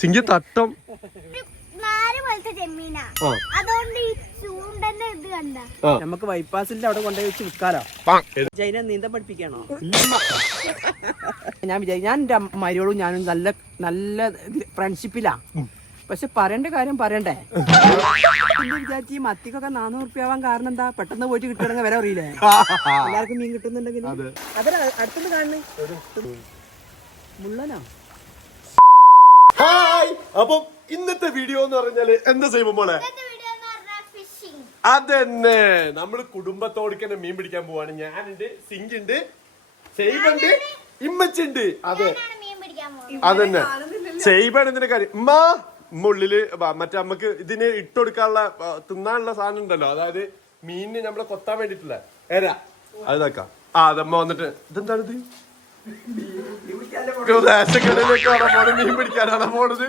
സിംഗി തട്ടം നമുക്ക് ബൈപ്പാസിന്റെ അവിടെ കൊണ്ടുപോയി വെച്ച് വിൽക്കാലോ. ജൈന നീന്തം പഠിപ്പിക്കാണോ? ഞാൻ എന്റെ മരിയോളും ഞാനും നല്ല നല്ല ഫ്രണ്ട്ഷിപ്പിലാ. പക്ഷെ പറയേണ്ട കാര്യം പറയണ്ടേ. വിചാരിച്ച് ഈ മത്തിക്കൊക്കെ 400 റുപ്യ ആവാൻ കാരണം എന്താ? പെട്ടെന്ന് പോയിട്ട് കിട്ടണമെങ്കിൽ വില അറിയില്ലേ? എല്ലാവർക്കും മീൻ കിട്ടുന്നുണ്ടെങ്കിൽ അതെ അടുത്തുനിന്ന് കാണുന്നേ മുള്ളനാ. ഹായ്, അപ്പം ഇന്നത്തെ വീഡിയോ എന്ന് പറഞ്ഞാല് എന്താ ചെയ്യുമ്പോളെ അതന്നെ നമ്മള് കുടുംബത്തോടിക്കന്നെ മീൻ പിടിക്കാൻ പോവാണ്. ഞാനുണ്ട്, സിങ്കുണ്ട്, സൈബുണ്ട്, ഇമ്മച്ചുണ്ട്. അതെ അതന്നെ സൈബാണ് ഇതിന്റെ കാര്യം. ഉള്ളില് മറ്റേ നമ്മക്ക് ഇതിന് ഇട്ടുകൊടുക്കാനുള്ള തിന്നാനുള്ള സാധനം ഉണ്ടല്ലോ, അതായത് മീനിന് നമ്മളെ കൊത്താൻ വേണ്ടിട്ടില്ല ഏരാ അത് നോക്കാം. അതമ്മ വന്നിട്ട് ഇതെന്താണിത്? റേഷക്കടയിലേക്ക് മീൻ പിടിക്കാനാണ് പോണത്.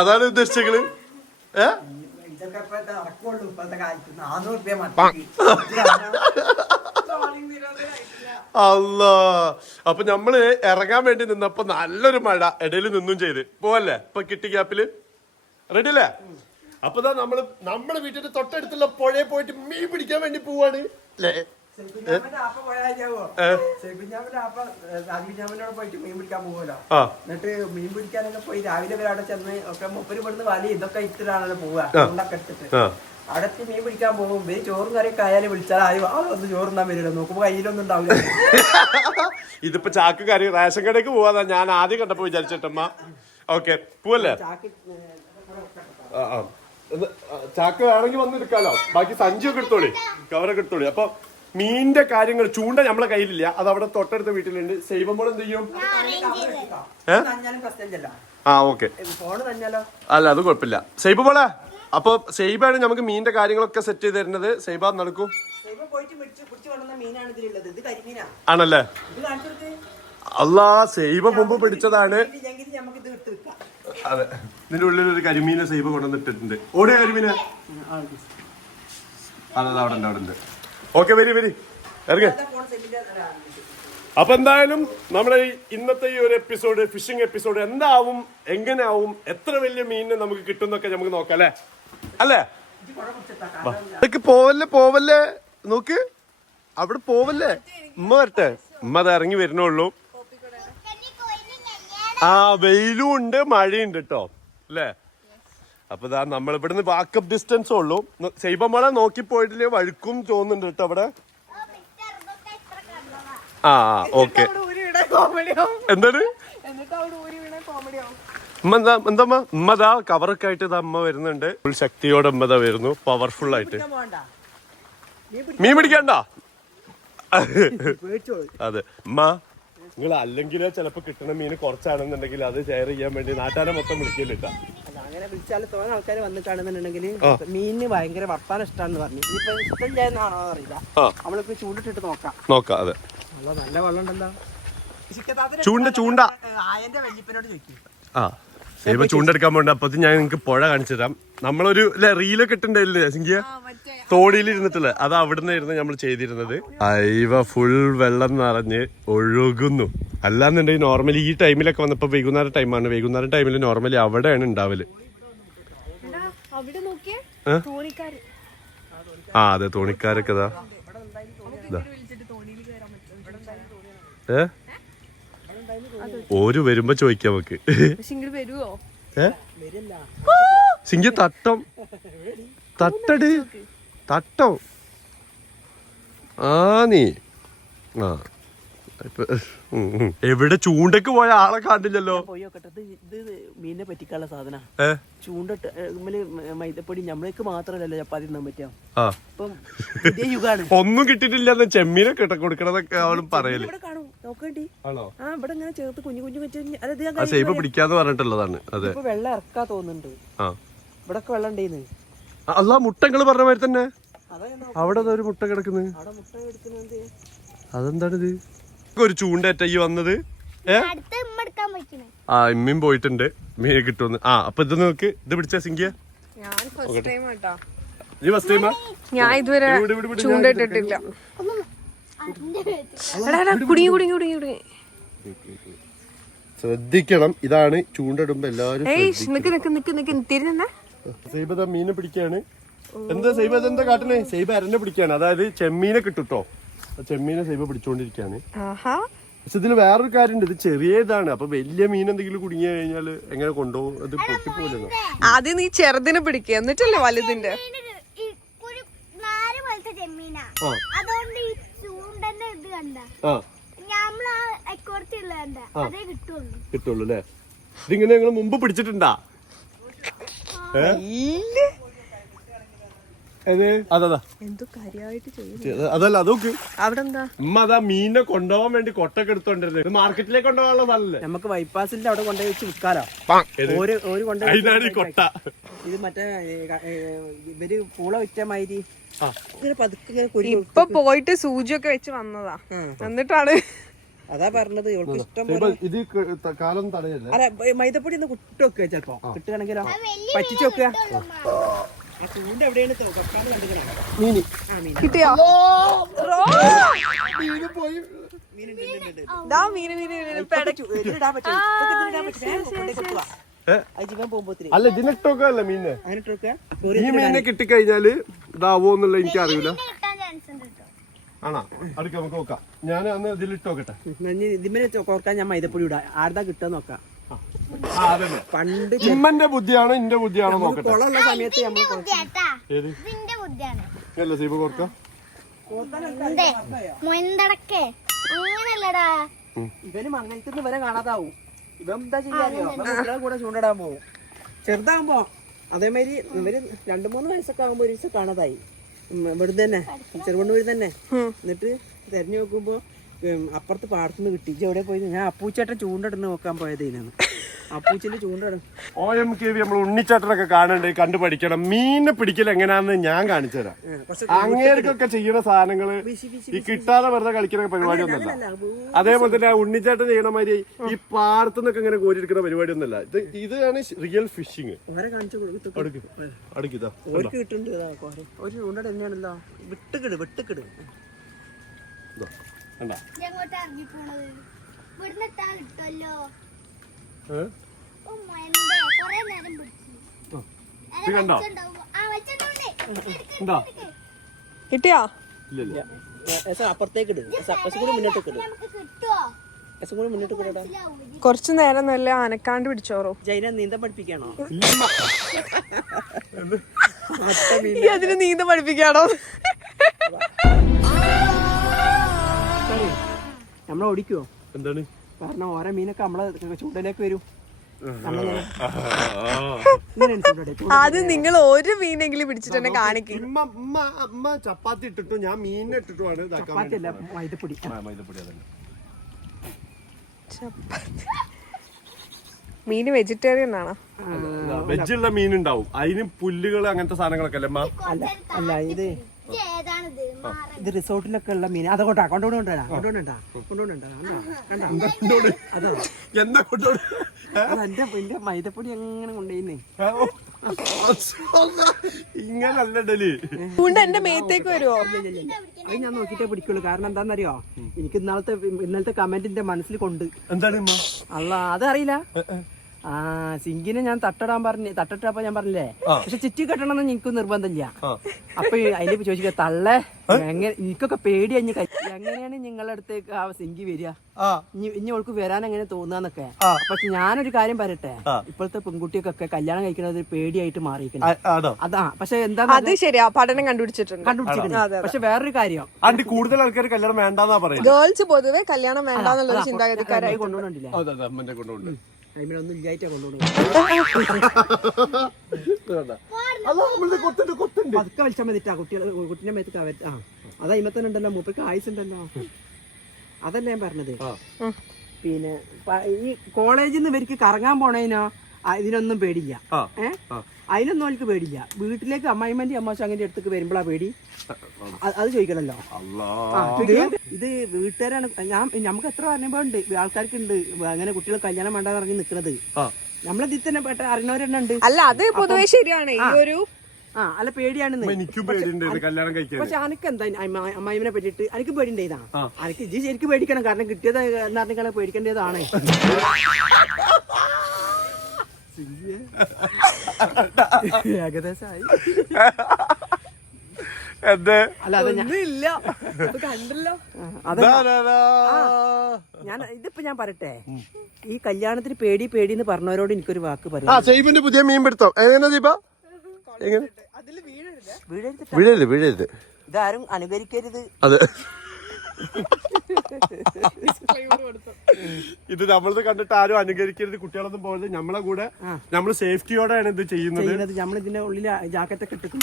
അതാണ് ഉദ്ദേശിച്ചത്. അല്ലാ, അപ്പൊ നമ്മള് ഇറങ്ങാൻ വേണ്ടി നിന്നപ്പോ നല്ലൊരു മഴ ഇടയിൽ നിന്നും ചെയ്ത് പോവല്ലേ. ഇപ്പൊ കിട്ടി ഗ്യാപ്പില് റെഡി അല്ലേ? അപ്പൊ നമ്മള് വീട്ടിന്റെ തൊട്ടടുത്തുള്ള പുഴയിൽ പോയിട്ട് മീൻ പിടിക്കാൻ വേണ്ടി പോവാണ് അല്ലേ? പോയിട്ട് മീൻ പിടിക്കാൻ പോവല്ലോ. എന്നിട്ട് മീൻ പിടിക്കാനൊക്കെ പോയി രാവിലെ വരെ അവിടെ ചെന്ന് ഒക്കെ മുപ്പര് പെടുന്ന വലി ഇതൊക്കെ ഇട്ടിട്ടാണല്ലോ പോവുക. ചൂണ്ടൊക്കെ എടുത്തിട്ട് അവിടെ മീൻ പിടിക്കാൻ പോകും. ചോറും കറിയൊക്കെ ആയാലും വിളിച്ചാൽ ആളൊന്നും ചോറുന്നാൻ വരില്ല. നോക്കുമ്പോ കയ്യിലൊന്നും ഉണ്ടാവില്ല. ഇതിപ്പോ ചാക്ക് കറി റേഷൻ കടയ്ക്ക് പോവാന്നാ ഞാൻ ആദ്യം കണ്ടപ്പോ വിചാരിച്ചിട്ടമ്മ. ഓക്കെ പോവല്ലേ? ചാക്ക് വേണമെങ്കിൽ വന്നെടുക്കാലോ. ബാക്കി സഞ്ചിയൊക്കെ എടുത്തോളി, കവറൊക്കെ എടുത്തോളി. അപ്പൊ മീനിന്റെ കാര്യങ്ങൾ ചൂണ്ട നമ്മളെ കയ്യിലില്ല, അത് അവിടെ തൊട്ടടുത്ത വീട്ടിലുണ്ട്. സൈബമ്പോൾ എന്ത് ചെയ്യും? ഓക്കെ അല്ല അത് കുഴപ്പമില്ല. സൈബ പോലെ അപ്പൊ സൈബാണ് നമുക്ക് മീനിന്റെ കാര്യങ്ങളൊക്കെ സെറ്റ് ചെയ്ത് തരുന്നത്. സൈബ നടക്കും ആണല്ലേ? അല്ലാ, സൈബ മുമ്പ് പിടിച്ചതാണ്. അതെ, ഇതിന്റെ ഉള്ളിൽ ഒരു കരിമീനെ സൈബ കൊണ്ടുവന്നിട്ടുണ്ട്. ഓടിയ കരിമീനെ അതെ അവിടെ ഉണ്ട്. ഓക്കെ, വരി ഇറങ്ങ. അപ്പൊ എന്തായാലും നമ്മുടെ ഇന്നത്തെ ഈ ഒരു എപ്പിസോഡ്, ഫിഷിംഗ് എപ്പിസോഡ് എന്താവും, എങ്ങനെയാവും, എത്ര വലിയ മീനിനെ നമുക്ക് കിട്ടുന്നൊക്കെ നമുക്ക് നോക്കാം അല്ലേ? പോവല്ലേ നോക്ക്, അവിടെ പോവല്ലേ. ഉമ്മ വരട്ടെ, ഉമ്മ അത് ഇറങ്ങി വരുന്നുള്ളൂ. വെയിലും ഉണ്ട്, മഴയുണ്ട് കേട്ടോ അല്ലേ? അപ്പൊ നമ്മൾ ഇവിടുന്ന് വാക്കപ്പ് ഡിസ്റ്റൻസ് ഉള്ളൂ. സൈബമ്മളെ നോക്കി പോയിട്ടില്ലേ, വഴുക്കും തോന്നുന്നുണ്ട് കേട്ടോ അവിടെ. ഓക്കെ. എന്താണ് ഉമ്മതാ കവറൊക്കെ ആയിട്ട് അമ്മ വരുന്നുണ്ട്. ഫുൾ ശക്തിയോടെ ഉമ്മതാ വരുന്നു, പവർഫുൾ ആയിട്ട്. മീൻ പിടിക്കണ്ട. അതെ ഉമ്മ, നിങ്ങൾ അല്ലെങ്കിലോ ചിലപ്പോ കിട്ടുന്ന മീൻ കുറച്ചാണെന്നുണ്ടെങ്കിൽ അത് ഷെയർ ചെയ്യാൻ വേണ്ടി നാട്ടാരെ മൊത്തം വിളിക്കലിട്ടാ. അങ്ങനെ വിളിച്ചാല് തോന്നുന്ന ആൾക്കാർ വന്ന് കാണുന്നുണ്ടെങ്കിൽ മീനിന് ഭയങ്കര വർത്താനം ഇഷ്ടമാണെന്ന് പറഞ്ഞു. ഇനിയിപ്പോ ഇഷ്ടമില്ലാന്നാണോ അറിയില്ല. നമ്മളിപ്പോ ചൂണ്ടിട്ടിട്ട് നോക്കാം. അതെ, നല്ല വെള്ളം ഉണ്ടല്ലോ. ചൂണ്ട ആയന്റെ വല്യപ്പനോട് ചോദിക്കും. സൈബ ചൂണ്ടെടുക്കാൻ പോണ്ട. അപ്പൊ ഞാൻ നിങ്ങക്ക് പുഴ കാണിച്ചു തരാം. നമ്മളൊരു റീലൊക്കെ ഇട്ടുണ്ടായില്ലേ സിംഗിയ, തോടിയിൽ ഇരുന്നിട്ടില്ല, അത് അവിടുന്ന് ആയിരുന്നു നമ്മൾ ചെയ്തിരുന്നത്. അയവ ഫുൾ വെള്ളം നിറഞ്ഞ് ഒഴുകുന്നു. അല്ലാന്നുണ്ടെങ്കിൽ നോർമലി ഈ ടൈമിലൊക്കെ വന്നപ്പോ വൈകുന്നേരം ടൈമാണ്. വൈകുന്നേരം ടൈമിൽ നോർമലി അവിടെയാണ് ഉണ്ടാവല്. അതെ, തോണിക്കാരൊക്കെ ഓര് വരുമ്പോ ചോദിക്കാം നമുക്ക്. സിംഗി തട്ടം നീ എവിടെ ചൂണ്ടക്ക് പോയ ആളെ കണ്ടില്ലല്ലോ. ഇത് മീനിനെ പറ്റിക്കാനുള്ള സാധന. ചൂണ്ടിട്ട് മൈദപ്പൊടി നമ്മളേക്ക് മാത്രമല്ലല്ലോ ചപ്പാത്തി തിന്നാൻ പറ്റാ. ഇപ്പം പുതിയ യുഗാണ്. ഒന്നും കിട്ടിയിട്ടില്ല, ചെമ്മീനെ കൊടുക്കണതൊക്കെ അവളും പറയല്. ഇവിടെ ഇങ്ങനെ ചേർത്ത് കുഞ്ഞു സൈബ പിടിക്കാന്ന് പറഞ്ഞിട്ടുള്ളതാണ്. അതെ, വെള്ളം ഇറക്കാ തോന്നുന്നുണ്ട്. ഇവിടെ വെള്ളം ഉണ്ടേന്ന്. അല്ല, മുട്ടങ്ങള് പറഞ്ഞ മാതിരി തന്നെ അവിടെ ഒരു മുട്ട കിടക്കുന്നത്. അതെന്താണിത്? ഒരു ചൂണ്ടേറ്റ ഈ വന്നത്. ഇമ്മയും പോയിട്ടുണ്ട് മീനെ കിട്ടുമെന്ന്. അപ്പൊ ഇത് നോക്ക്, ഇത് പിടിച്ച സിംഗിയ. ഞാൻ ഇതുവരെ ചൂണ്ടയിട്ടിട്ടില്ല. കുടുങ്ങി കുടുങ്ങി കുടുങ്ങി കുടുങ്ങി. ശ്രദ്ധിക്കണം, ഇതാണ് ചൂണ്ടിടുമ്പോ എല്ലാരും നിക്ക് നിക്ക് നിക്ക് നിക്ക് തിരിഞ്ഞ സൈബത മീനെ പിടിക്കാണ്. എന്താ സൈബ എന്താ കാട്ടണേ? സൈബ അരനെ പിടിക്കാണ്, അതായത് ചെമ്മീനെ കിട്ടുട്ടോ. ചെമ്മീനെ സൈബ പിടിച്ചോണ്ടിരിക്കാണ്. പക്ഷെ ഇതിൽ വേറൊരു കാര്യമുണ്ട്, ഇത് ചെറിയ ഇതാണ്. അപ്പൊ വലിയ മീൻ എന്തെങ്കിലും കുടുങ്ങി കഴിഞ്ഞാല് എങ്ങനെ കൊണ്ടുപോകും? അത് പൊട്ടിപ്പോലെന്നോ. ആദ്യം നീ ചെറുതിനെ പിടിക്കുക, എന്നിട്ടല്ലേ വലുതിന്റെ. കിട്ടുള്ളൂ അല്ലേ? ഇതിങ്ങനെ ഞങ്ങള് മുമ്പ് പിടിച്ചിട്ടുണ്ടാ? എന്തോ കാര്യമായിട്ട് ചെയ്യും. അതല്ല അതൊക്കെ അവിടെ എന്താ ഉമ്മ അതാ മീനിനെ കൊണ്ടുപോകാൻ വേണ്ടി കൊട്ടൊക്കെ എടുത്തോണ്ടിരുന്നത്. ഇത് മാർക്കറ്റിലേക്ക് കൊണ്ടുപോകാനുള്ള സ്ഥലല്ലേ? നമുക്ക് ബൈപ്പാസിന്റെ അവിടെ കൊണ്ടുപോയി വെച്ച് വിൽക്കാലോ. അതിനാണ് ഈ കൊട്ട. ഇത് മറ്റേ ഇവര് പൂള വിറ്റ മാതിരി ഇങ്ങനെ പതുക്കെ ഇങ്ങനെ കുരുങ്ങി. ഇപ്പൊ പോയിട്ട് സൂചിയൊക്കെ വെച്ച് വന്നതാ, എന്നിട്ടാണ്. അതാ പറഞ്ഞത് ഇവൾക്ക് ഇഷ്ടം ഇത് കാലം തടയല്ലേ? അല്ല മൈദപ്പൊടി ഒന്ന് കുട്ടി വെക്കുക, ചെലപ്പോ കിട്ടുകയാണെങ്കിലോ പറ്റിച്ചു വെക്കുക. ആ ചൂണ്ട എവിടെയാണ് കൊട്ടാണ് കണ്ടിരിക്കണേ. കിട്ടിയോ? അല്ല ഇതിനിട്ടൊക്കെ അല്ല മീനെ. ഈ മീനെ കിട്ടിക്കഴിഞ്ഞാല് ഇതാവോ എന്നുള്ള എനിക്ക് അറിയില്ല. ആണോ? അടുക്ക നമുക്ക് നോക്കാം. ഞാൻ അന്ന് ഇതിലിട്ടോക്കട്ടെ. ഇതിനെ കോർക്കാൻ ഞാൻ മൈദപ്പൊടി ഇടാം. ആരുതാ കിട്ടാൻ നോക്കാം. പണ്ട് ഇമ്മന്റെ ബുദ്ധിയാണോ എന്റെ ബുദ്ധിയാണോ നോക്കട്ടെ. കുളമുള്ള സമയത്ത് സീബ കോർക്ക ഇവന് മങ്ങലത്തുനിന്ന് ഇവരെ കാണാതാവും. ഇവൻ എന്താ ചെയ്യാറിയോ? കുട്ടികളെ കൂടെ ചൂണ്ടിടാൻ പോവും. ചെറുതാകുമ്പോ അതേമാതിരി ഇവര് 2-3 വയസ്സൊക്കെ ആകുമ്പോ ഒരു ദിവസം കാണാതായി. ഇവിടുന്ന് തന്നെ ചെറുവണ്ണൂരിൽ തന്നെ. എന്നിട്ട് തെരഞ്ഞു നോക്കുമ്പോ അപ്പുറത്ത് പാടത്തുനിന്ന് കിട്ടി. എവിടെ പോയി? ഞാൻ അപ്പൂച്ചേട്ടൻ ചൂണ്ടിടുന്ന നോക്കാൻ പോയതേനാണ്. അപ്പൂച്ചിന്റെ ചൂണ്ടിടും. OMKV നമ്മൾ ഉണ്ണിച്ചാട്ടനൊക്കെ കാണണ്ടേ, കണ്ടു പഠിക്കണം. മീനെ പിടിക്കൽ എങ്ങനെയാന്ന് ഞാൻ കാണിച്ചു തരാം. അങ്ങേർക്കൊക്കെ ചെയ്യുന്ന സാധനങ്ങള് ഈ കിട്ടാതെ വെറുതെ കളിക്കുന്ന പരിപാടി ഒന്നുമല്ല. അതേപോലെ തന്നെ ഉണ്ണിച്ചാട്ടൻ ചെയ്യണ മാതിരി ഈ പാടത്തുനിന്നൊക്കെ ഇങ്ങനെ കോരിയെടുക്കുന്ന പരിപാടി ഒന്നുമല്ല. ഇതാണ് റിയൽ ഫിഷിങ്. അടുക്കിതാ കിട്ടുന്നുണ്ട്. ഒരു ചൂണ്ടട തന്നെയാണല്ലോ. വിട്ടുകിട് വിട്ടുകിട്. കിട്ടിയോ? അപ്പുറത്തേക്ക് ഇട്. മുന്നോട്ടേക്ക് ഇട്. മുന്നോട്ട്. കൊറച്ചു നേരം നല്ല അനക്കാണ്ട് പിടിച്ചോറോ. ജൈന നീന്തം പഠിപ്പിക്കാണോ? അതിന് നീന്തം പഠിപ്പിക്കാണോ? നമ്മളെ ഓടിക്കുവോ? എന്താണ്? കാരണം ഓരോ മീനൊക്കെ നമ്മളെ ചൂണ്ടയിലേക്ക് വരും. അത് നിങ്ങൾ ഒരു മീനെങ്കിലും പിടിച്ചിട്ട് കാണിക്കും. ചപ്പാത്തി ഇട്ടിട്ടു, ഞാൻ മീനിനെ ഇട്ടിട്ടുമാണ്. മൈദപ്പൊടി. മീന് വെജിറ്റേറിയൻ ആണോ? വെജുള്ള മീൻ ഉണ്ടാവും, അതിന് പുല്ലുകൾ അങ്ങനത്തെ സാധനങ്ങളൊക്കെ അല്ലേ? അല്ല ഇത് റിസോർട്ടിലൊക്കെ ഉള്ള മീൻ. അതുകൊണ്ടാ കൊണ്ടുകൊണ്ടാ എന്റെ മൈദപ്പൊടി എങ്ങനെ കൊണ്ടുപോയിന്നേ. ഇങ്ങനല്ലേ എന്റെ മേത്തേക്ക് വരുമോ? അത് ഞാൻ നോക്കിട്ടേ പിടിക്കുള്ളൂ. കാരണം എന്താണെന്നറിയോ? എനിക്ക് ഇന്നലത്തെ കമന്റിന്റെ മനസ്സിൽ കൊണ്ട്. എന്താണ് അല്ല അതറിയില്ല. സിങ്കിനെ ഞാൻ തട്ടിട്ടപ്പോ ഞാൻ പറഞ്ഞില്ലേ, പക്ഷെ ചുറ്റി കെട്ടണമെന്ന് എനിക്ക് നിർബന്ധമില്ല. അപ്പൊ അതില് ചോദിക്കുക തള്ളേ എങ്ങനെ എനിക്കൊക്കെ പേടി അഞ്ഞ് എങ്ങനെയാണ് നിങ്ങളുടെ അടുത്തേക്ക് ആ സിങ്കി വരിക, ഇനി അവൾക്ക് വരാൻ എങ്ങനെ തോന്നാന്നൊക്കെ. പക്ഷെ ഞാനൊരു കാര്യം പറയട്ടെ, ഇപ്പോഴത്തെ പെൺകുട്ടിയൊക്കെ കല്യാണം കഴിക്കുന്നത് പേടിയായിട്ട് മാറിയിരിക്കണം. അതാ പക്ഷെ എന്താ അത് ശരിയാ, പഠനം കണ്ടുപിടിച്ചിട്ടുണ്ട്. പക്ഷെ വേറൊരു കാര്യം, കൂടുതൽ ആൾക്കാർ കല്യാണം വേണ്ടെന്നാ പറയുന്നത്. ഗേൾസ് പൊതുവെ കല്യാണം വേണ്ടെന്നുള്ള ചിന്താഗതിക്കാരായി കൊണ്ടുപോകണ്ടില്ല. ടൈമിലൊന്നും ഇല്ലായിട്ടാ കൊണ്ടുപോകുന്നത്. പതുക്കെ വലിച്ചാൽ മതിട്ടാ കുട്ടീനെ മേത്ത്. അത് അയിമത്തന്നെ ഉണ്ടല്ലോ, മൂപ്പർക്ക് ആയുസ് ഉണ്ടല്ലോ. അതല്ല ഞാൻ പറഞ്ഞത്. പിന്നെ ഈ കോളേജിൽ നിന്ന് ഇവർക്ക് കറങ്ങാൻ പോണേനോ ഇതിനൊന്നും പേടില്ല. അതിനൊന്നും അവർക്ക് പേടില്ല. വീട്ടിലേക്ക് അമ്മായിമ്മന്റെ അമ്മാശ അങ്ങനെ അടുത്തേക്ക് വരുമ്പോഴാ പേടി. അത് ചോദിക്കണല്ലോ. ഇത് വീട്ടുകാരാണ്. നമുക്ക് എത്ര അനുഭവമുണ്ട്, ആൾക്കാർക്ക് ഉണ്ട് അങ്ങനെ കുട്ടികൾ കല്യാണം വേണ്ടാന്ന് പറഞ്ഞ് നിൽക്കുന്നത്. നമ്മളതിൽ തന്നെ അറിഞ്ഞവരെന്നെ ഉണ്ട്. അല്ല അത് പൊതുവെ ശരിയാണ്. ഈ ഒരു ആ അല്ല പേടിയാണെന്ന്. എനിക്കും പേടിയുണ്ട് കല്യാണം കഴിക്കാൻ. പക്ഷെ അനക്ക് എന്താ അമ്മായിനെ പറ്റിയിട്ട് എനിക്ക് പേടിണ്ടാ? അനക്ക് ഇജ്ജ് ശരിക്കും പേടിക്കണം, കാരണം കിട്ടിയത് എന്ന് പറഞ്ഞാൽ പേടിക്കേണ്ടതാണ്. ഏകദേശമായി എന്തേ? അല്ല ഇല്ല കണ്ടല്ലോ. ഇതിപ്പോ ഞാൻ പറയട്ടെ, ഈ കല്യാണത്തിന് പേടി പേടിന്ന് പറഞ്ഞവരോട് എനിക്കൊരു വാക്ക് പറയാം. സൈബിന്റെ പുതിയ മീൻ പിടുത്തം എങ്ങനെ ദീപ? വീഴരുത് വീഴരുത്, ഇതാരും അനുകരിക്കരുത്. അതെ, ഇത് നമ്മളത് കണ്ടിട്ട് ആരും അനുകരിക്കരുത്, കുട്ടികളൊന്നും പോകരുത്. നമ്മളെ കൂടെ നമ്മൾ സേഫ്റ്റിയോടെയാണ് ഇത് ചെയ്യുന്നത്. നമ്മൾ ഇതിന്റെ ഉള്ളിൽ ജാക്കറ്റൊക്കെ ഇട്ടിട്ട്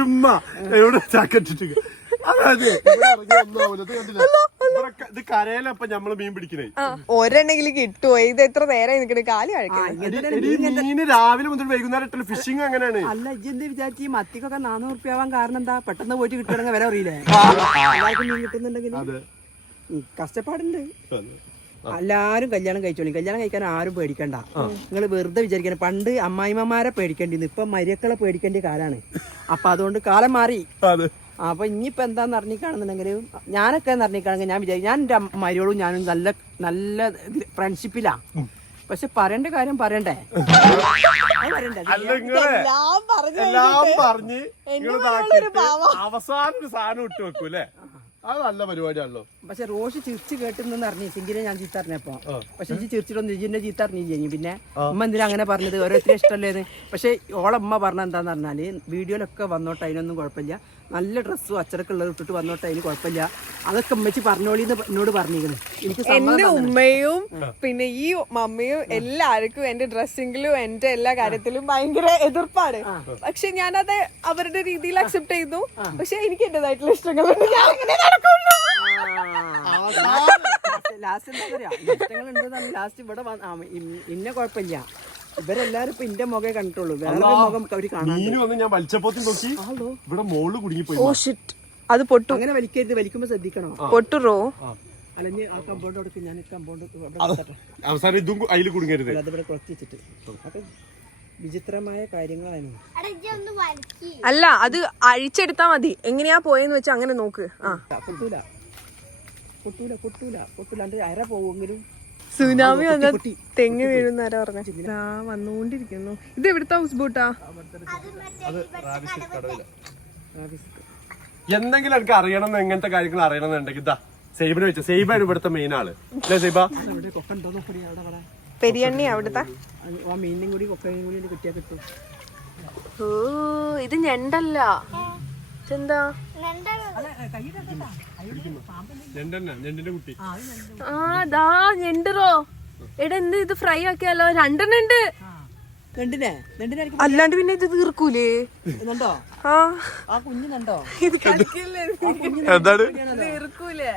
ഇമ്മ എവിടെ ജാക്കറ്റ് ഇട്ട് ഇത് കരയിലപ്പൊ നമ്മള് മീൻ പിടിക്കണേ. ഒരെണ്ണെങ്കിലും കിട്ടുമോ? ഇത് എത്ര നേരം നിൽക്കണേ, കാല് കഴിക്കണം. മീന് രാവിലെ മുതൽ വൈകുന്നേരം ഇട്ടല്ലോ. ഫിഷിങ് അങ്ങനെയാണ്. അല്ല ഇജ്ജെന്ത് വിചാരിച്ചു ഈ മത്തിക്കൊക്കെ 400 രൂപ ആവാൻ കാരണം എന്താ? പെട്ടെന്ന് പോയിട്ട് കിട്ടുകയാണെങ്കിൽ വില അറിയില്ലേ? എല്ലാവർക്കും മീൻ കിട്ടുന്നുണ്ടെങ്കിൽ കഷ്ടപ്പാടുണ്ട്. എല്ലാരും കല്യാണം കഴിച്ചോളി. കല്യാണം കഴിക്കാൻ ആരും പേടിക്കണ്ട. നിങ്ങൾ വെറുതെ വിചാരിക്കണം. പണ്ട് അമ്മായിമ്മമാരെ പേടിക്കേണ്ടിന്ന്, ഇപ്പൊ മരിയക്കളെ പേടിക്കേണ്ട കാലാണ്. അപ്പൊ അതുകൊണ്ട് കാലം മാറി. അപ്പൊ ഇനിയിപ്പോ എന്താന്ന് അറിഞ്ഞിക്കാണെന്നുണ്ടെങ്കിൽ, ഞാനൊക്കെ അറിഞ്ഞിക്കാണെങ്കിൽ ഞാൻ വിചാരിക്കും, ഞാൻ എന്റെ മരിയോളും ഞാനും നല്ല നല്ല ഫ്രണ്ട്ഷിപ്പിലാ. പക്ഷെ പറയേണ്ട കാര്യം പറയണ്ടേ? എല്ലാം പറഞ്ഞ് അവസാനം ഒരു സാധനം ഇട്ട് വെക്കൂല്ലേ? അത് നല്ല പരിപാടിയാണല്ലോ. പക്ഷെ റോഷ് ചിരിച്ച് കേട്ടെന്ന് അറിഞ്ഞു സിംഗിനെ ഞാൻ ചീത്ത അറിഞ്ഞപ്പോ. പക്ഷെ ഇജ്ജ് ചിരിച്ചിട്ടൊന്നും ഇജിന്റെ ചീത്ത അറിഞ്ഞില്ല. പിന്നെ ഉമ്മ എന്തിനാ അങ്ങനെ പറഞ്ഞത്? ഓരോരുത്തരും ഇഷ്ടമല്ലേന്ന്. പക്ഷെ ഓളമ്മ പറഞ്ഞ എന്താന്ന് പറഞ്ഞാല്, വീഡിയോയിലൊക്കെ വന്നോട്ടെ, അതിനൊന്നും കുഴപ്പമില്ല, നല്ല ഡ്രസ്സും അച്ചടക്കം ഉള്ളത് ഇട്ടിട്ട് വന്നോട്ടെ, അതിന് കുഴപ്പമില്ല, അതൊക്കെ ഉമ്മച്ചി പറഞ്ഞോളിന്ന് എന്നോട് പറഞ്ഞിരിക്കുന്നു. എനിക്ക് എന്റെ ഉമ്മയും പിന്നെ ഈ മമ്മിയും എല്ലാവർക്കും എന്റെ ഡ്രസ്സിങ്ങിലും എന്റെ എല്ലാ കാര്യത്തിലും ഭയങ്കര എതിർപ്പാണ്. പക്ഷെ ഞാനത് അവരുടെ രീതിയിൽ അക്സെപ്റ്റ് ചെയ്യുന്നു. പക്ഷെ എനിക്ക് എന്റേതായിട്ടുള്ള ഇഷ്ടങ്ങളുണ്ട്. ഞാൻ അങ്ങനെ നടക്കുന്നു. ലാസ്റ്റ് എന്താ പറയാ, ഇഷ്ടങ്ങളുണ്ട്. ലാസ്റ്റ് ഇവിടെ ഇന്ന കുഴപ്പമില്ല. ഇവരെല്ലാരും ഇപ്പൊ ഇന്റെ മുഖേ കണ്ടിട്ടുള്ളൂ, വേറെ മുഖം അവര് കാണാൻ. ഞാൻ വലിച്ചപ്പോത്തി നോക്കി ഇവിടെ മോള് കുടുങ്ങിപ്പോയി. അത് പൊട്ടു. അങ്ങനെ വലിക്കരുത്, വലിക്കുമ്പോ ശ്രദ്ധിക്കണം. പൊട്ടുറോ അല്ലെങ്കിൽ ആ കമ്പൗണ്ട് കൊടുക്കും. ഞാൻ കമ്പൗണ്ട് അവസാനം ഇതും അതിൽ കുടുങ്ങരുത്. അതിവിടെ കുറച്ചിട്ട് അപ്പൊ വിചിത്രമായ കാര്യങ്ങളാണ്. അല്ല, അത് അഴിച്ചെടുത്താ മതി. എങ്ങനെയാ പോയെന്ന് വെച്ചാ അങ്ങനെ നോക്ക്. പൊട്ടൂല പൊട്ടൂല പൊട്ടൂല പൊട്ടൂല. എന്റെ അര പോവെങ്കിലും സുനാമി വന്നാൽ തെങ്ങ് വീഴുന്ന ആരാ പറഞ്ഞ? വന്നുകൊണ്ടിരിക്കുന്നു. ഇത് എവിടുത്തെ ഹൗസ് ബോട്ടാ? എന്തെങ്കിലും എനിക്ക് അറിയണം, എങ്ങനത്തെ കാര്യങ്ങൾ അറിയണമെന്നുണ്ടെങ്കിൽ ഇതാ സൈബിനെ വെച്ച സൈബാണ് ഇവിടുത്തെ മെയിൻ ആള് അല്ലേ സൈബ? പെരിയണ്ണി അവിടുത്തെ മീനും കൂടി കൊക്കയും കൂടി കിട്ടിയാ കിട്ടും. ഓ, ഇത് ഞണ്ടല്ല. എന്താ? ഞണ്ടിന്റെ കുട്ടി. ആ ദാ ഞണ്ടറോ. എടാ എന്ത് ഇത് ഫ്രൈ ആക്കിയാലോ? രണ്ടെണ്ണുണ്ട്. അല്ലാണ്ട് പിന്നെ ഇത് തീർക്കൂലേ? ആ കുഞ്ഞിനുണ്ടോ? ഇത് കളിക്കില്ലേ? തീർക്കൂലേ?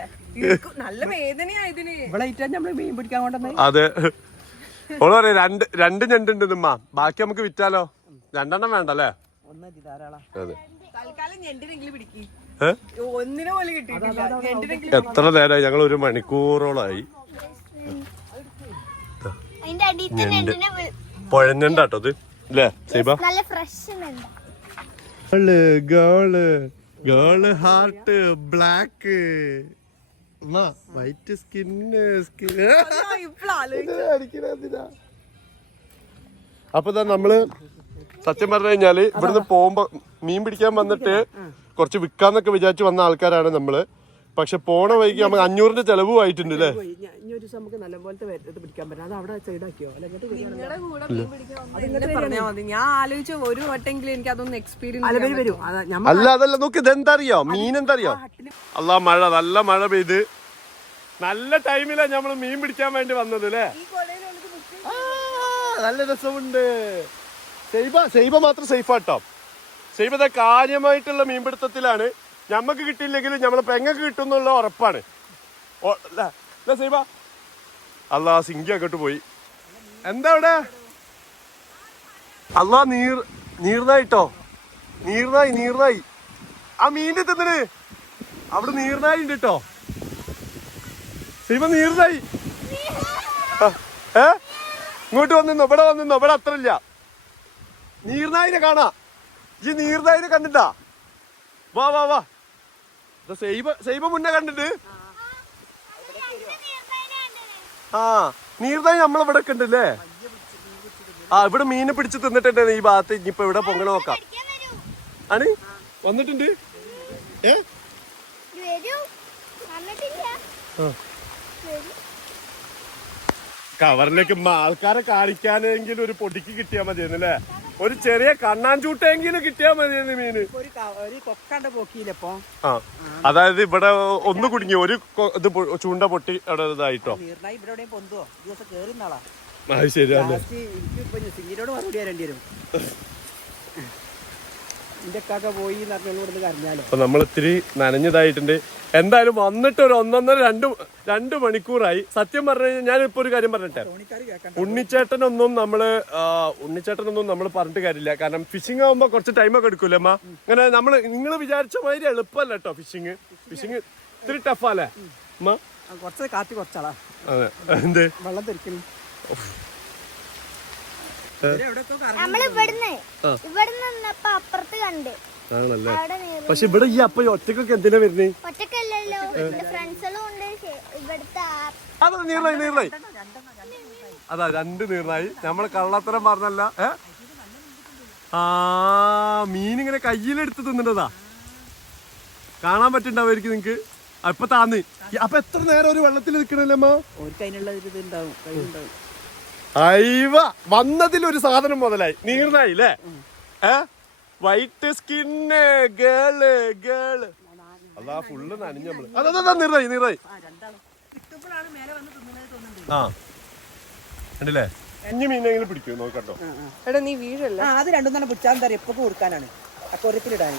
നല്ല വേദനയാ ഇതിന്. ഇവിടെ നമ്മള് മീൻ പിടിക്കാൻ കൊണ്ടുവന്നത്. അതെ, ഓള് പറയാ രണ്ട് ഞണ്ടുണ്ട് ഉമ്മ, ബാക്കി നമുക്ക് വിറ്റാലോ? 2 എണ്ണം വേണ്ടല്ലേ? അതെ. എത്ര നേരമായി? ഞങ്ങൾ 1 മണിക്കൂറോളായി. പുഴഞ്ഞണ്ടാട്ടോ ഇത് അല്ലേ സൈബ? Girl heart black white skin. അപ്പൊ നമ്മള് സത്യം പറഞ്ഞു കഴിഞ്ഞാല് ഇവിടുന്ന് പോകുമ്പോ മീൻ പിടിക്കാൻ വന്നിട്ട് കുറച്ച് വിൽക്കാന്നൊക്കെ വിചാരിച്ചു വന്ന ആൾക്കാരാണ് നമ്മള്. പക്ഷെ പോണ വൈകി നമുക്ക് 500ന്റെ ചെലവും ആയിട്ടുണ്ട് അല്ലേ? നമുക്ക് നല്ലപോലത്തെ പിടിക്കാൻ പറ്റും. അത് അവിടെ സൈഡാക്കിയോ? ഞാൻ ആലോചിച്ചു ഒരു വട്ടെങ്കിലും എനിക്ക് അതൊന്ന് എക്സ്പീരിയൻസ്. അല്ല അതല്ല, നോക്ക് ഇതെന്താ അറിയോ, മീൻ എന്താ അറിയോ? അല്ലാ മഴ, നല്ല മഴ പെയ്ത് നല്ല ടൈമിലാ നമ്മള് മീൻ പിടിക്കാൻ വേണ്ടി വന്നത് അല്ലേ? നല്ല രസമുണ്ട്. സൈബ മാത്രം സേഫാട്ടോ. സൈബ കാര്യമായിട്ടുള്ള മീൻപിടുത്തത്തിലാണ്. ഞമ്മക്ക് കിട്ടിയില്ലെങ്കിലും നമ്മളെ പെങ്ങക്ക് കിട്ടും എന്നുള്ള ഉറപ്പാണ്. സൈബ അല്ലാ സിങ്കി അങ്ങോട്ട് പോയി. എന്താ അവിടെ? അല്ലാ നീർനായിട്ടോ, നീർനായി. ആ മീനിന്റെ തിന്നണ് അവിടെ നീർനായി ഉണ്ട് കേട്ടോ. സൈബ നീർനായി. ഇങ്ങോട്ട് വന്നിന്നോ, ഇവിടെ വന്നിന്നോ, ഇവിടെ അത്ര ഇല്ല. നീർനായിനെ കാണാ, ഈ നീർനായിനെ കണ്ടിട്ടാ? വാ വാ വാ, സൈബ മുന്നേ കണ്ടിട്ട്. ആ നീർനായി നമ്മളിവിടെ ഒക്കെ ഉണ്ടല്ലേ. ആ ഇവിടെ മീനെ പിടിച്ച് തിന്നിട്ടുണ്ട് ഈ ഭാഗത്ത്. ഇനിയിപ്പോ ഇവിടെ പൊങ്ങണ നോക്കാം. ആണ് വന്നിട്ടുണ്ട്. കവറിലേക്ക് ആൾക്കാരെ കാണിക്കാനെങ്കിലും ഒരു പൊടിക്ക് കിട്ടിയാ മതിയെന്നല്ലേ, ഒരു ചെറിയ കണ്ണാഞ്ചൂട്ടെങ്കിലും കിട്ടിയാ മതിയെന്ന് മീന്. ആ അതായത് ഇവിടെ ഒന്ന് കുടുങ്ങി, ഒരു ഇത് ചൂണ്ട പൊട്ടി അവിടെ ഇതായിട്ടോ. അത് ശരിയാണ്. അപ്പൊ നമ്മളിത്തിരി നനഞ്ഞതായിട്ടുണ്ട്. എന്തായാലും വന്നിട്ട് ഒരു 1.5-2 മണിക്കൂറായി. സത്യം പറഞ്ഞു കഴിഞ്ഞാൽ ഞാനിപ്പോ ഒരു കാര്യം പറഞ്ഞിട്ടെ, ഉണ്ണിച്ചേട്ടനൊന്നും നമ്മള് പറഞ്ഞിട്ട് കാര്യമില്ല. കാരണം ഫിഷിംഗ് ആവുമ്പോ കുറച്ച് ടൈമൊക്കെ എടുക്കൂലേ അമ്മ? അങ്ങനെ നിങ്ങൾ വിചാരിച്ച മാതിരി എളുപ്പമല്ല കേട്ടോ ഫിഷിങ് ഇത്തിരി ടഫാല്ലേ അമ്മ? അതെ. എന്ത് ആണല്ലേ? പക്ഷെ ഇവിടെ ഈ അപ്പൊ ഒറ്റക്കൊക്കെ എന്തിനാ വരുന്നേ? അതാ നീർനായി അതാ 2 നീർനായി. നമ്മള് കള്ളത്തരം പറഞ്ഞല്ല. ആ മീനിങ്ങനെ കയ്യിലെടുത്ത് തിന്നിട്ടതാ കാണാൻ പറ്റുണ്ടാവുമായിരിക്കും നിങ്ങക്ക്. അപ്പൊ താന്ന് അപ്പൊ എത്ര നേരം ഒരു വെള്ളത്തിൽ നിൽക്കണല്ലോ? അയ്യ വന്നതിലൊരു സാധനം മുതലായി. നീർനായി അല്ലേ? വൈറ്റ് സ്കിന്ന് ഗേള് അതാ ഫുള്ള് നനഞ്ഞ നമ്മള്. അതാ നീർനായി. ആ ഉണ്ടല്ലേ? ഇനി മീനെങ്കിലും പിടിക്കൂ നോക്കട്ടോ. എടാ നീ വീഴല്ല. അത് 2 പിടിച്ചാൽ എന്താ എപ്പൊ കൊടുക്കാനാണ്, അക്കൊരത്തിലിടാൻ.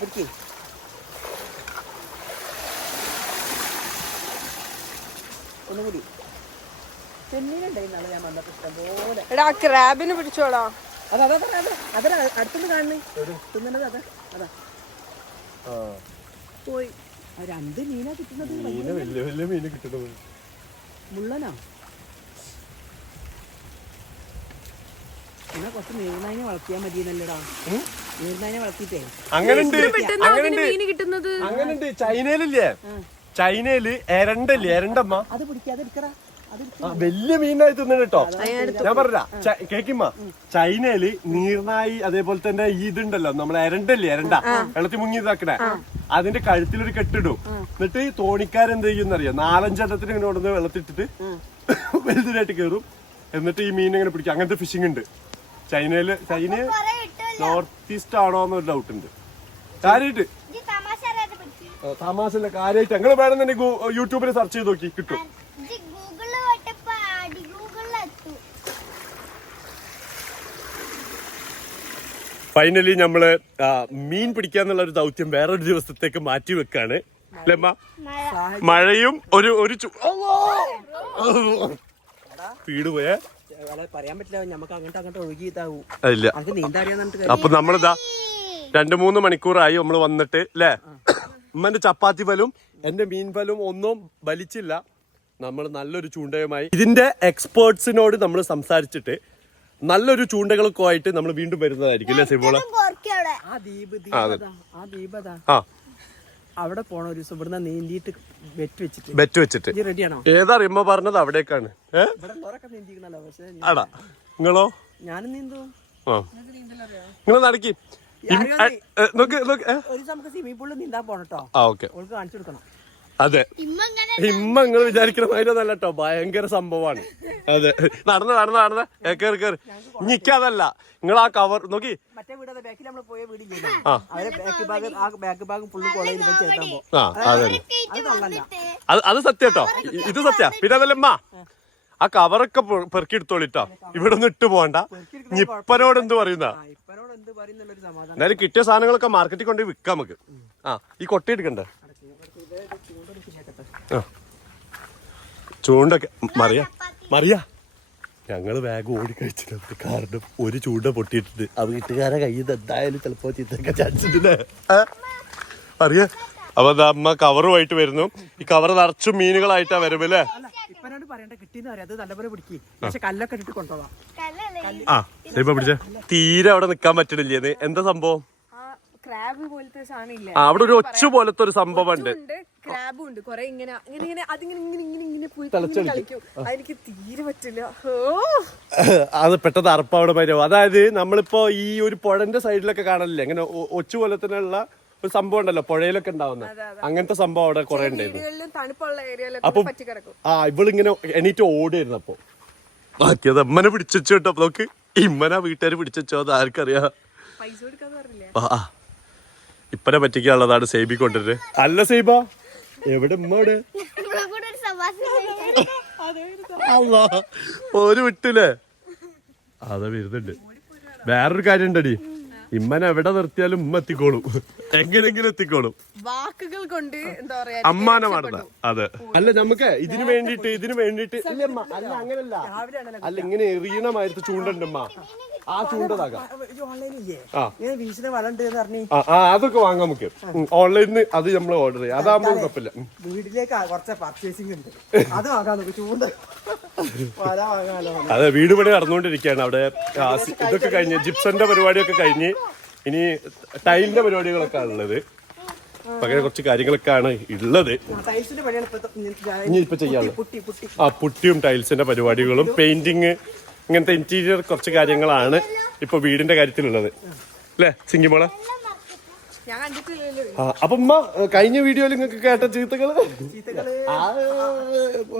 പിടിക്കേ ഒന്നുകൂടി. ചെമ്മീനുണ്ടായിരുന്നാണ് ഞാൻ വന്നപ്പോ ഇഷ്ടം പോലെ. എടാ ക്രാബിന് പിടിച്ചോടാ. അതാ അടുത്തുനിന്ന് കാണണേ തിന്നണത്. അതാ പോയി. 2 മീനാ കിട്ടുന്നത്. വലിയ മീന് കിട്ടുന്നത് മുള്ളനാ. എന്നാ കുറച്ച് നീർനായിനെ വളർത്തിയാ മതിയെന്നല്ലടാ. നീർനായിനെ വളർത്തിട്ടേ അങ്ങനുണ്ട്. ചൈനയിലില്ലേ, ചൈനയില് എരണ്ടമ്മ അത് പിടിക്കാതെ എടുക്കടാ. വലിയ മീനായി തിന്നണ കേട്ടോ. ഞാൻ പറഞ്ഞ കേക്കിമ്മ, ചൈനയില് നീർനായി അതേപോലെ തന്നെ ഈ ഇതുണ്ടല്ലോ നമ്മളെ എരണ്ട വെള്ളത്തിൽ മുങ്ങി ഇതാക്കണേ, അതിന്റെ കഴുത്തിലൊരു കെട്ടിടും. എന്നിട്ട് ഈ തോണിക്കാരെന്ത് ചെയ്യുന്നറിയാം, 4-5 എണ്ണത്തിന് ഇങ്ങനെ കൊണ്ടുവന്ന് വെള്ളത്തിട്ടിട്ട് വലുതിനായിട്ട് കയറും. എന്നിട്ട് ഈ മീൻ ഇങ്ങനെ പിടിക്കും. അങ്ങനത്തെ ഫിഷിംഗ് ഉണ്ട് ചൈന നോർത്ത് ഈസ്റ്റ് ആണോ എന്നൊരു ഡൗട്ട് ഉണ്ട്. കാര്യമായിട്ട് തമാശല്ല, കാര്യമായിട്ട് ഞങ്ങൾ വേണമെന്നുണ്ടെങ്കിൽ യൂട്യൂബിൽ സെർച്ച് ചെയ്ത് നോക്കി കിട്ടും. ഫൈനലി നമ്മള് മീൻ പിടിക്കാന്നുള്ള ഒരു ദൗത്യം വേറൊരു ദിവസത്തേക്ക് മാറ്റി വെക്കാണ്. അല്ലമ്മ? മഴയും ഒരു സ്പീഡ് പോയേ പറയാൻ പറ്റില്ല. നമുക്ക് അങ്ങോട്ട് ഒഴുകി ഇല്ല. അപ്പൊ നമ്മളിതാ 2-3 മണിക്കൂറായി നമ്മള് വന്നിട്ട് അല്ലേ. ഉമ്മന്റെ ചപ്പാത്തി ഫലും എന്റെ മീൻ ഫലും ഒന്നും വലിച്ചില്ല. നമ്മൾ നല്ലൊരു ചൂണ്ടയുമായി ഇതിന്റെ എക്സ്പേർട്സിനോട് നമ്മൾ സംസാരിച്ചിട്ട് നല്ലൊരു ചൂണ്ടകളൊക്കെ ആയിട്ട് നമ്മൾ വീണ്ടും വരുന്നതായിരിക്കും അല്ലേ സിബോള? അവിടെ പോണ ഒരു ദിവസം ഇവിടുന്ന് നീന്തിയിട്ട് ബെറ്റ് വെച്ചിട്ട് റെഡിയാണോ? ഏതറിയുമ്പോ പറഞ്ഞത് അവിടേക്കാണ്. ആടാ നിങ്ങളോ? ഞാനും നീന്തും. നിങ്ങൾ നടക്കി സ്വിമ്മിംഗ് പൂളിൽ നീന്താൻ പോണട്ടോ. കാണിച്ചു കൊടുക്കണം. അതെ, ഇമ്മ നിങ്ങൾ വിചാരിക്കുന്ന മാതിരി നല്ല കേട്ടോ, ഭയങ്കര സംഭവമാണ്. അതെ, നടന്ന കേറി നിക്കതല്ല. നിങ്ങൾ ആ കവർ നോക്കി. അത് സത്യം കേട്ടോ, ഇത് സത്യ. പിന്നെ അതല്ലമ്മ ആ കവറൊക്കെ പെറുക്കിയെടുത്തോളിട്ടോ, ഇവിടെ ഒന്നും ഇട്ട് പോകണ്ട. ഇപ്പനോട് എന്ത് പറയുന്ന? എന്നാലും കിട്ടിയ സാധനങ്ങളൊക്കെ മാർക്കറ്റിൽ കൊണ്ടുപോയി വിൽക്കാം നമുക്ക്. ഈ കൊട്ട എടുക്കണ്ടേ? ചൂണ്ടൊക്കെ മറിയ ഞങ്ങള് വേഗം ഓടിക്കഴിച്ചിട്ടുണ്ട്. കാരണം ഒരു ചൂണ്ട പൊട്ടിയിട്ടുണ്ട്. അത് വീട്ടുകാരെ കയ്യിൽ എന്തായാലും ചിലപ്പോ ചീത്തൊക്കെ ചാൻസില്ലേ അറിയാ. അപ്പൊ അമ്മ കവറുമായിട്ട് വരുന്നു. ഈ കവർ നിറച്ചും മീനുകളായിട്ടാ വരുമ്പല്ലേ. സൈബോട് പറയണ്ട കിട്ടിയെന്ന് പറയാം, അത് നല്ലപോലെ പിടിക്കും. പക്ഷെ കല്ലൊക്കെ ഇട്ടിട്ട് കൊണ്ടുപോവാം. ആ സൈബ പിടിച്ച തീരെ അവിടെ നിക്കാൻ പറ്റണില്ലേ? എന്താ സംഭവം? ക്രാബ് പോലത്തെ സാധനം ഇല്ലേ, അവിടെ ഒരു ഒച്ചു പോലത്തെ ഒരു സംഭവം ഉണ്ട്. ക്രാബും ഉണ്ട് കൊറേ ഇങ്ങനെ ഇങ്ങനെ അതിങ്ങനെ ഇങ്ങനെ ഇങ്ങനെ ഇങ്ങനെ പോയി കളിക്കും. അതെനിക്ക് തീരെ പറ്റില്ല. അത് പെട്ടെന്ന് അറപ്പവിടെ വരും. അതായത് നമ്മളിപ്പോ ഈ ഒരു പുഴന്റെ സൈഡിലൊക്കെ കാണലില്ലേ ഇങ്ങനെ ഒച്ചു പോലെ തന്നെ ഉള്ള ഒരു സംഭവം ഉണ്ടല്ലോ പുഴയിലൊക്കെ ഉണ്ടാവുന്നത്, അങ്ങനത്തെ സംഭവം അവിടെ കുറെ ഉണ്ടായിരുന്നു. തണുപ്പുള്ള ഏരിയയിലൊക്കെ പറ്റി കിടക്കും. ഇവളിങ്ങനെ എണീറ്റ് ഓടിയായിരുന്നു. അപ്പൊ ബാക്കിയത് അമ്മനെ പിടിച്ചോ കേട്ടോ. നോക്ക് ഇമ്മനെ വീട്ടുകാർ പിടിച്ചോ, അത് ആർക്കറിയാ. പൈസ കൊടുക്കാന്ന് പറഞ്ഞില്ലേ? ഇപ്പനെ പറ്റിക്കാനുള്ളതാണ് സൈബി കൊണ്ടിട്ട്. അല്ല സൈബ എവിടെ ഉമ്മോട് ഒരു വിട്ടില്ലേ? അതാ വരുന്നുണ്ട്. വേറൊരു കാര്യം ഉണ്ടടി, ഇമ്മനെ എവിടെ നിർത്തിയാലും ഉമ്മ എത്തിക്കോളും, എങ്ങനെങ്കിലും എത്തിക്കോളും. വാക്കുകൾ കൊണ്ട് എന്താ പറയാ അമ്മാനെ മറന്ന. അതെ. അല്ല നമുക്ക് ഇതിന് വേണ്ടിട്ട് അല്ല അങ്ങനല്ല, അല്ല ഇങ്ങനെ എറിയണമായിട്ട് ചൂണ്ടുണ്ടമ്മ. ആ ചൂണ്ടതാകാം. അതൊക്കെ വാങ്ങാം നമുക്ക് ഓൺലൈനിൽ. അത് നമ്മൾ ഓർഡർ ചെയ്യാം. അതാകുമ്പോ കുഴപ്പമില്ല. വീട്ടിലേക്ക് കുറച്ച് പർച്ചേസിംഗ് ഉണ്ട്, അത് വാങ്ങാൻ നോക്ക്. ചൂണ്ട അതെ, വീട് പണി നടന്നുകൊണ്ടിരിക്കുകയാണ് അവിടെ. ഇതൊക്കെ കഴിഞ്ഞ് ജിപ്സന്റെ പരിപാടിയൊക്കെ കഴിഞ്ഞ് ഇനി ടൈലിന്റെ പരിപാടികളൊക്കെ ഉള്ളത്. അങ്ങനെ കുറച്ച് കാര്യങ്ങളൊക്കെ ആണ് ഉള്ളത്. ഇനി ഇപ്പൊ ചെയ്യാനുള്ളത് പുട്ടിയും ടൈൽസിന്റെ പരിപാടികളും പെയിന്റിങ്, ഇങ്ങനത്തെ ഇന്റീരിയർ കുറച്ച് കാര്യങ്ങളാണ് ഇപ്പൊ വീടിന്റെ കാര്യത്തിലുള്ളത് അല്ലേ സിംഗിമോളെ? ഞാൻ കണ്ടിട്ടില്ലല്ലോ. അപ്പൊ ഉമ്മ കഴിഞ്ഞ വീഡിയോയിൽ നിങ്ങൾക്ക് കേട്ട ചീത്തകള്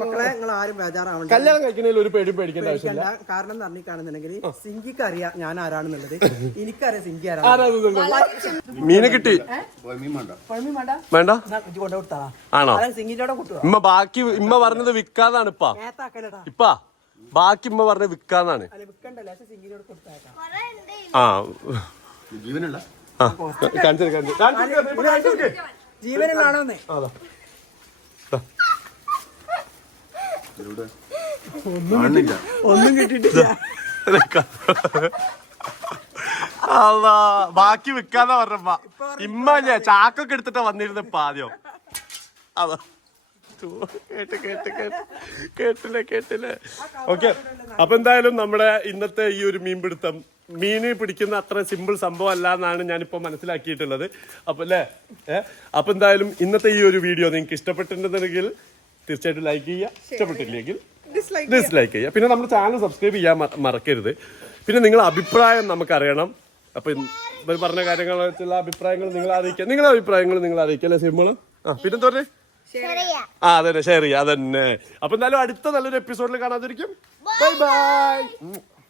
മക്കളെ നിങ്ങൾ ആരും ബേജാറാവണ്ട. കല്യാണം കഴിക്കുന്നതിൽ ഒരു പേടിയും പേടിക്കേണ്ട ആവശ്യമില്ല. കാരണം പറഞ്ഞിട്ടാണെന്നുണ്ടെങ്കിൽ സിംഗിക്ക് അറിയാം ഞാൻ ആരാണെന്നുള്ളത്, എനിക്കറിയാം സിംഗി ആരാണ്. മീനെ കിട്ടി വേണ്ട കൊണ്ടുകൊടുത്താ ആണോ? സിംഗിന്റെ കൂട്ടുക. ഇമ്മ ബാക്കി ഇമ്മ പറഞ്ഞത് വിൽക്കാന്നാണ്. ഇപ്പാ ബാക്കി ഇമ്മ പറഞ്ഞത് വിൽക്കാന്നാണ്. ആ ജീവനുള്ളാണോന്നേ? ഒന്നും കിട്ടിയിട്ടില്ല. അല്ലാ ബാക്കി വിൽക്കാന്നാ പറഞ്ഞ ഇമ്മ ഞാൻ ചാക്കൊക്കെ എടുത്തിട്ടാ വന്നിരുന്ന ഇപ്പൊ ആദ്യം. അതാ കേട്ടില്ല. ഓക്കെ, അപ്പൊ എന്തായാലും നമ്മുടെ ഇന്നത്തെ ഈ ഒരു മീൻപിടുത്തം മീന് പിടിക്കുന്ന അത്ര സിമ്പിൾ സംഭവം അല്ല എന്നാണ് ഞാനിപ്പോ മനസ്സിലാക്കിയിട്ടുള്ളത്. അപ്പൊ അല്ലേ അപ്പൊ എന്തായാലും ഇന്നത്തെ ഈ ഒരു വീഡിയോ നിങ്ങൾക്ക് ഇഷ്ടപ്പെട്ടിട്ടുണ്ടെങ്കിൽ തീർച്ചയായിട്ടും ലൈക്ക് ചെയ്യുക, ഇഷ്ടപ്പെട്ടില്ലെങ്കിൽ ഡിസ്ലൈക്ക് ചെയ്യുക. പിന്നെ നമ്മുടെ ചാനൽ സബ്സ്ക്രൈബ് ചെയ്യാൻ മറക്കരുത്. പിന്നെ നിങ്ങളുടെ അഭിപ്രായം നമുക്കറിയണം. അപ്പൊ ഇവർ പറഞ്ഞ കാര്യങ്ങളെ വെച്ചുള്ള അഭിപ്രായങ്ങൾ നിങ്ങൾ അറിയിക്കുക. നിങ്ങളുടെ അഭിപ്രായങ്ങൾ നിങ്ങൾ അറിയിക്കുക അല്ലേ സിമ്പിള്? പിന്നെന്താ പറഞ്ഞേ? അതന്നെ ഷെയർ ചെയ്യുക. അതന്നെ. അപ്പൊ എന്തായാലും അടുത്ത നല്ലൊരു എപ്പിസോഡിൽ കാണാതിരിക്കും. Bye bye.